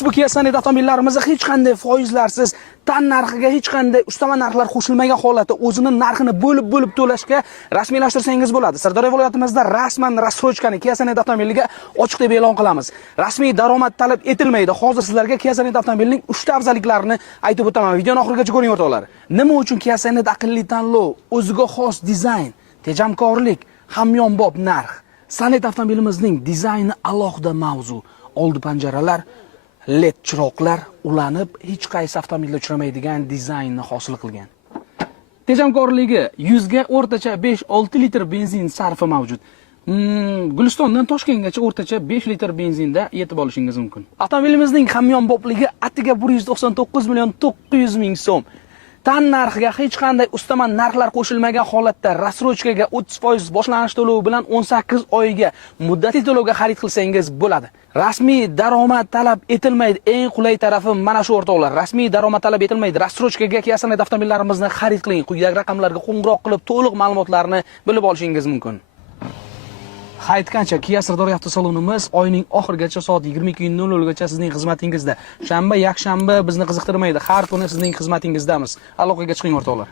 Ushbu Kia Sonet avtomobillarimizda hech qanday foizlarsiz, tan narxiga hech qanday ustama narxlar qo'shilmagan holatda o'zining narxini bo'lib to'lashga rasmiylashtirsangiz bo'ladi. Sirdaryo viloyatimizda rasman rassrochkani Kia Sonet avtomobiliga ochiq deb e'lon qilamiz. Rasmiy daromad talab etilmaydi. Hozir sizlarga Kia Sonet avtomobilining 3 ta afzalliklarini aytib o'taman. Videoni oxirigacha ko'ring o'rtoqlar. Nima uchun Kia Sonet aqlli tanlov, o'ziga xos dizayn, tejamkorlik, hamyonbop narx. Sonet avtomobilimizning dizayni alohida mavzu. Oldi panjaralar, LED chiroqlar ulanib, hech qaysi avtomobilda uchramaydigan dizaynni hosil qilgan. Tejamkorligi 100 ga o'rtacha 5-6 litr benzin sarfi mavjud. Gulistondan Toshkentgacha o'rtacha 5 litr benzinda yetib olishingiz mumkin. Avtomobilimizning hamyonbopligi atiga 199 million 900 ming so'm. Tan narxiga hech qanday ustama narxlar qo'shilmagan holatda rassrochkaga 30% boshlanish to'lovi bilan 18 oyga muddatli to'lovga xarid qilsangiz bo'ladi. Rasmiy daromad talab etilmaydi. Eng qulay tarafi mana shu o'rtoqlar. Rasmiy daromad talab etilmaydi. Rassrochkaga Kia Sonet avtomobillarimizni xarid qiling. Quyidagi raqamlarga qo'ng'iroq qilib to'liq ma'lumotlarni bilib olishingiz mumkin. Haytgancha Kia Sirdaryo avtosalonimiz oyning oxirigacha soat 22:00 gacha sizning xizmatingizda. Shanba, yakshanba bizni qiziqtirmaydi. Har kuni sizning xizmatingizdamiz. Aloqaga chiqing o'rtoqlar.